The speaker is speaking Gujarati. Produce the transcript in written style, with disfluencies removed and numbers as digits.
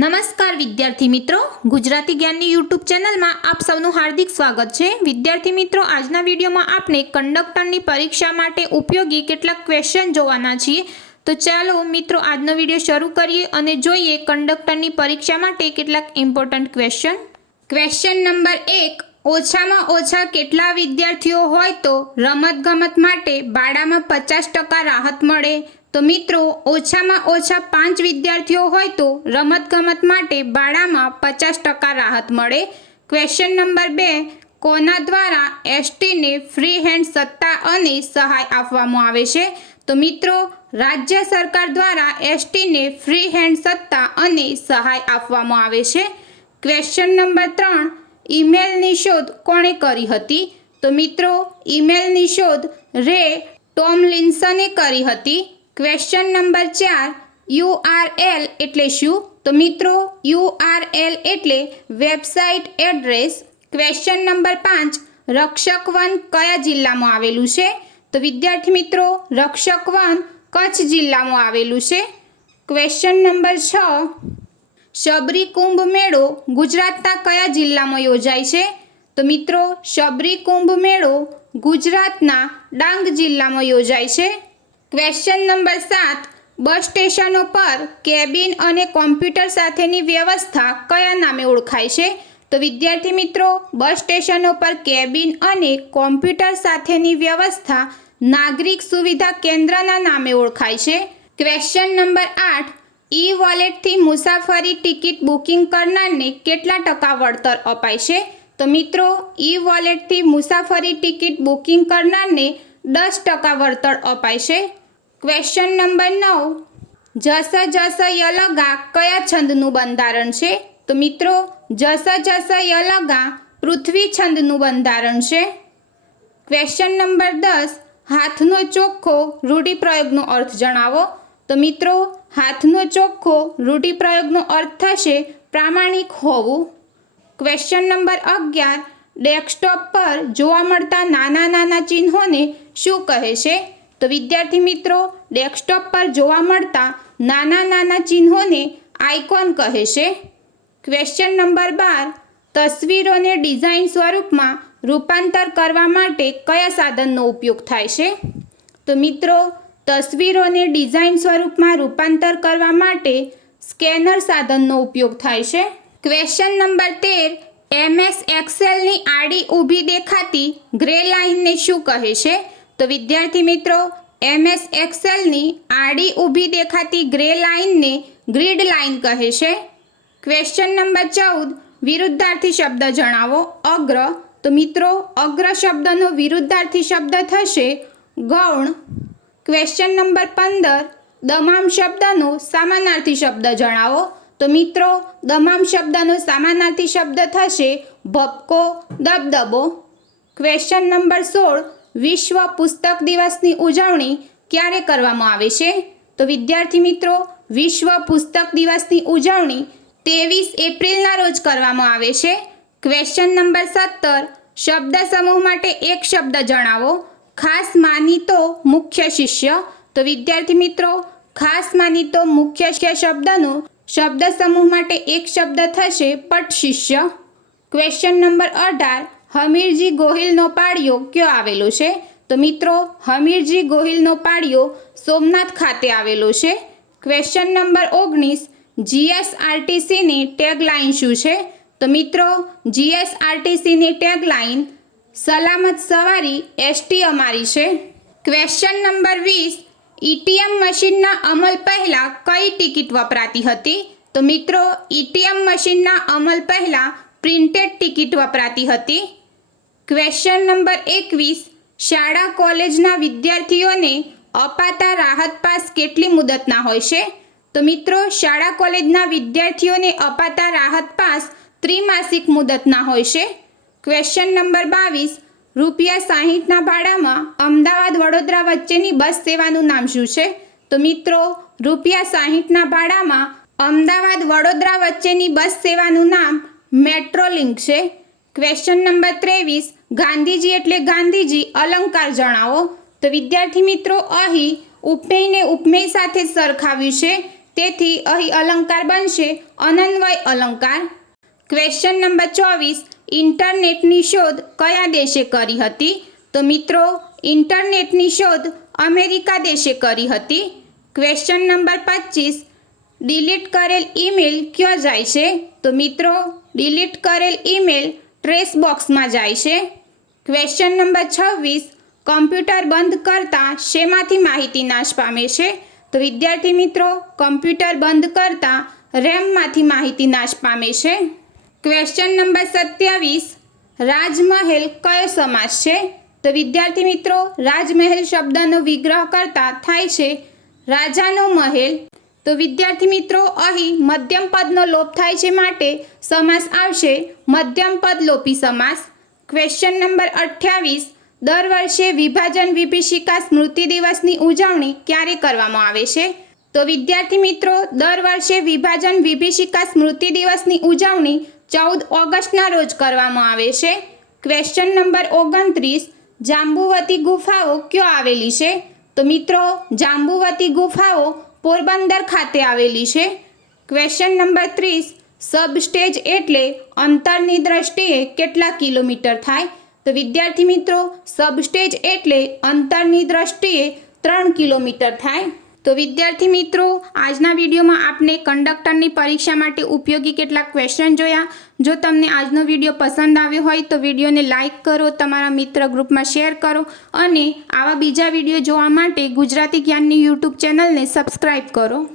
નમસ્કાર વિદ્યાર્થી મિત્રો, ગુજરાતી જ્ઞાનની યુટ્યુબ ચેનલમાં આપ સૌનું હાર્દિક સ્વાગત છે। વિદ્યાર્થી મિત્રો, આજના વિડીયોમાં આપણે કંડક્ટરની પરીક્ષા માટે ઉપયોગી કેટલાક ક્વેશ્ચન જોવાના છીએ। તો ચાલો મિત્રો આજનો વિડીયો શરૂ કરીએ અને જોઈએ કંડક્ટરની પરીક્ષા માટે કેટલાક ઇમ્પોર્ટન્ટ ક્વેશ્ચન। ક્વેશ્ચન નંબર 1, ઓછામાં ઓછા કેટલા વિદ્યાર્થીઓ હોય તો રમતગમત માટે ભાડામાં 50% રાહત મળે? તો મિત્રો, ઓછામાં ઓછા 5 વિદ્યાર્થીઓ હોય તો રમતગમત માટે ભાડામાં 50% રાહત મળે। ક્વેશ્ચન નંબર 2, કોના દ્વારા એસટીને ફ્રી હેન્ડ સત્તા અને સહાય આપવામાં આવે છે? તો મિત્રો, રાજ્ય સરકાર દ્વારા એસટીને ફ્રી હેન્ડ સત્તા અને સહાય આપવામાં આવે છે। ક્વેશ્ચન નંબર 3, ઈમેલની શોધ કોણે કરી હતી? તો મિત્રો, ઈમેલની શોધ રે ટોમલિન્સને કરી હતી। ક્વેશ્ચન નંબર 4, URL એટલે શું? તો મિત્રો, URL એટલે વેબસાઇટ એડ્રેસ। ક્વેશ્ચન નંબર 5, રક્ષક વન કયા જિલ્લામાં આવેલું છે? તો વિદ્યાર્થી મિત્રો, રક્ષક વન કચ્છ જિલ્લામાં આવેલું છે। ક્વેશ્ચન નંબર 6, શબરી કુંભ મેળો ગુજરાતના કયા જિલ્લામાં યોજાય છે? તો મિત્રો, શબરી કુંભ મેળો ગુજરાતના ડાંગ જિલ્લામાં યોજાય છે। ક્વેશ્ચન નંબર 7, બસ સ્ટેશનો પર કેબિન અને કોમ્પ્યુટર સાથેની વ્યવસ્થા કયા નામે ઓળખાય છે? તો વિદ્યાર્થી મિત્રો, બસ સ્ટેશનો પર કેબિન અને કોમ્પ્યુટર સાથેની વ્યવસ્થા નાગરિક સુવિધા કેન્દ્રના નામે ઓળખાય છે। ક્વેશ્ચન નંબર 8, ઈ વોલેટથી મુસાફરી ટિકિટ બુકિંગ કરનારને કેટલા ટકા વળતર અપાય છે? તો મિત્રો, ઈ વોલેટથી મુસાફરી ટિકિટ બુકિંગ કરનારને 10% વળતર અપાય છે। ક્વેશ્ચન નંબર 9, જસ જસ યલગા કયા છંદનું બંધારણ છે? તો મિત્રો, જસ જસ યલગા પૃથ્વી છંદનું બંધારણ છે। ક્વેશ્ચન નંબર 10, હાથનો ચોખ્ખો રૂઢિપ્રયોગનો અર્થ જણાવો। તો મિત્રો, હાથનો ચોખ્ખો રૂઢિપ્રયોગનો અર્થ થશે પ્રામાણિક હોવું। ક્વેશ્ચન નંબર 11, ડેસ્કટોપ પર જોવા મળતા નાના નાના ચિહ્નોને શું કહે છે? તો વિદ્યાર્થી મિત્રો, ડેસ્કટોપ પર જોવા મળતા નાના નાના ચિહ્નોને આઇકોન કહે છે। ક્વેશ્ચન નંબર 12, તસવીરોને ડિઝાઇન સ્વરૂપમાં રૂપાંતર કરવા માટે કયા સાધનનો ઉપયોગ થાય છે? તો મિત્રો, તસવીરોને ડિઝાઇન સ્વરૂપમાં રૂપાંતર કરવા માટે સ્કેનર સાધનનો ઉપયોગ થાય છે। ક્વેશ્ચન નંબર 13, MS એક્સેલની આડી ઊભી દેખાતી ગ્રે લાઇનને શું કહે છે? તો વિદ્યાર્થી મિત્રો, MS એક્સેલની આડી ઊભી દેખાતી ગ્રે લાઇનને ગ્રીડ લાઇન કહે છે। ક્વેશ્ચન નંબર 14, વિરુદ્ધાર્થી શબ્દ જણાવો। અગ્ર, તો મિત્રો, અગ્ર શબ્દનો વિરુદ્ધાર્થી શબ્દ થશે ગૌણ। ક્વેશ્ચન નંબર 15, દમામ શબ્દનો સમાનાર્થી શબ્દ જણાવો। તો મિત્રો, દમામ શબ્દનો સમાનાર્થી શબ્દ થશે ભપકો, દબદબો। ક્વેશ્ચન નંબર 16, વિશ્વ પુસ્તક દિવસની ઉજવણી ક્યારે કરવામાં આવે છે? તો વિદ્યાર્થી મિત્રો, વિશ્વ પુસ્તક દિવસની ઉજવણી 23 એપ્રિલના રોજ કરવામાં આવે છે। ક્વેશ્ચન નંબર 17, શબ્દ સમૂહ માટે એક શબ્દ જણાવો। ખાસ માનીતો મુખ્ય શિષ્ય, તો વિદ્યાર્થી મિત્રો, ખાસ માનીતો મુખ્ય શબ્દનો શબ્દ સમૂહ માટે એક શબ્દ થશે પટશિષ્ય। ક્વેશ્ચન નંબર 18, હમીરજી ગોહિલનો પાળિયો ક્યાં આવેલો છે? તો મિત્રો, હમીરજી ગોહિલનો પાળિયો સોમનાથ ખાતે આવેલો છે। ક્વેશ્ચન નંબર 19, જીએસઆરટીસીની ટેગલાઇન શું છે? તો મિત્રો, જીએસઆરટીસીની ટેગલાઇન સલામત સવારી એસટી અમારી છે। ક્વેશ્ચન નંબર 20, ઈટીએમ મશીનના અમલ પહેલાં કઈ ટિકિટ વપરાતી હતી? તો મિત્રો, ઈટીએમ મશીનના અમલ પહેલાં પ્રિન્ટેડ ટિકિટ વપરાતી હતી। ક્વેશ્ચન નંબર 21, શાળા કોલેજના વિદ્યાર્થીઓને અપાતા રાહત પાસ કેટલી મુદતના હોય છે? તો મિત્રો, શાળા કોલેજના વિદ્યાર્થીઓને અપાતા રાહત પાસ ત્રિમાસિક મુદતના હોય છે। ક્વેશ્ચન નંબર 22, ₹60ના ભાડામાં અમદાવાદ વડોદરા વચ્ચેની બસ સેવાનું નામ શું છે? તો મિત્રો, ₹60ના ભાડામાં અમદાવાદ વડોદરા વચ્ચેની બસ સેવાનું નામ મેટ્રો લિંક છે। ક્વેશ્ચન નંબર 23, ગાંધીજી એટલે ગાંધીજી અલંકાર જણાવો। તો વિદ્યાર્થી મિત્રો, અહીં ઉપમેયને ઉપમેય સાથે સરખાવ્યું છે, તેથી અહીં અલંકાર બનશે અનન્વય અલંકાર। ક્વેશ્ચન નંબર 24, ઇન્ટરનેટની શોધ કયા દેશે કરી હતી? તો મિત્રો ઇન્ટરનેટની શોધ અમેરિકા દેશે કરી હતી। ક્વેશ્ચન નંબર 25, ડિલીટ કરેલ ઈમેલ ક્યાં જાય છે? તો મિત્રો ડિલીટ કરેલ ઈમેલ ટ્રેશ બોક્સમાં જાય છે। ક્વેશ્ચન નંબર 26, કમ્પ્યુટર બંધ કરતાં શેમાંથી માહિતી નાશ પામે છે? તો વિદ્યાર્થી મિત્રો કમ્પ્યુટર બંધ કરતાં રેમમાંથી માહિતી નાશ પામે છે। ક્વેશ્ચન નંબર 27, રાજમહેલ કયો સમાસ છે? તો વિદ્યાર્થી મિત્રો રાજમહેલ શબ્દનો વિગ્રહ કરતા થાય છે રાજાનો મહેલ। તો વિદ્યાર્થી મિત્રો અહીં મધ્યમ પદનો લોપ થાય છે માટે સમાસ આવશે મધ્યમ પદ લોપી સમાસ। ક્વેશ્ચન નંબર 28, દર વર્ષે વિભાજન વિભીષિકા સ્મૃતિ દિવસની ઉજવણી ક્યારે કરવામાં આવે છે? તો વિદ્યાર્થી મિત્રો દર વર્ષે વિભાજન વિભીષિકા સ્મૃતિ દિવસની ઉજવણી 14 ઓગસ્ટના રોજ કરવામાં આવે છે। ક્વેશ્ચન નંબર 29, જાંબુવતી ગુફાઓ ક્યાં આવેલી છે? તો મિત્રો જાંબુવતી ગુફાઓ પોરબંદર ખાતે આવેલી છે। ક્વેશ્ચન નંબર 30, સબસ્ટેજ એટલે અંતરની દ્રષ્ટિએ કેટલા કિલોમીટર થાય? તો વિદ્યાર્થી મિત્રો સબસ્ટેજ એટલે અંતરની દ્રષ્ટિએ 3 કિલોમીટર થાય। તો વિદ્યાર્થી મિત્રો આજના વિડીયોમાં આપને કંડક્ટરની પરીક્ષા માટે ઉપયોગી કેટલાક ક્વેશ્ચન જોયા। જો તમને આજનો વિડીયો પસંદ આવ્યો હોય તો વિડીયોને લાઇક કરો, તમારા મિત્ર ગ્રુપમાં શેર કરો અને આવા બીજા વિડીયો જોવા માટે ગુજરાતી જ્ઞાનની યુટ્યુબ ચેનલને સબસ્ક્રાઈબ કરો।